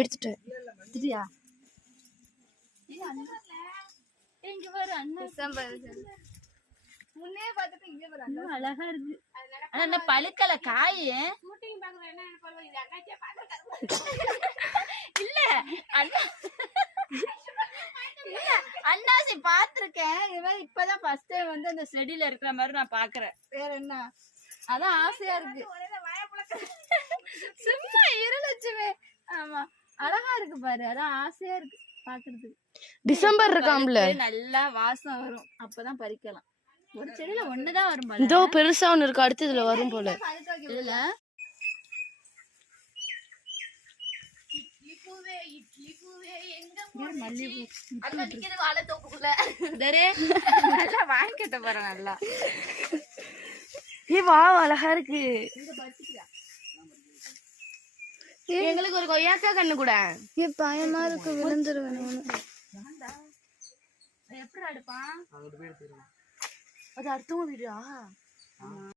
எடுத்துட்டேன். எடுத்துட்டியா? இங்க பாரு அண்ணா முன்னே பார்த்துட்டு இங்க பாரு அண்ணா அழகா இருக்கு. ஆனா என்ன பழுக்கல காய். இல்ல அண்ணா அண்ணாசி பாத்திருக்கேன். இப்பதான் ஃபர்ஸ்ட் டைம் வந்து அந்த செடியில இருக்கிற மாதிரி நான் பாக்குறேன். வேற என்ன அதான் ஆசையா இருக்கு. சும்மா இருந்துச்சுமே. ஆமா அழகா இருக்கு பாரு. அதான் ஆசையா இருக்கு பாக்குறதுக்கு. டிசம்பர் இருக்காம்ல, நல்லா வாசம் வரும். அப்பதான் பறிக்கலாம். ஒரு செடியில ஒண்ணுதான் வரும் போல. இதோ பெருசா ஒண்ணு இருக்கு, அடுத்து இதுல வரும் போல. இல்ல வாங்கிட்ட பாரு நல்லா. வா அழகா இருக்கு. எங்களுக்கு ஒரு கொய்யாக்கா கண்ணு கூட. பயமா இருக்கு, விழுந்துருவேன். எப்படி அடுப்பான்? அது அடுத்தவங்க வீடா?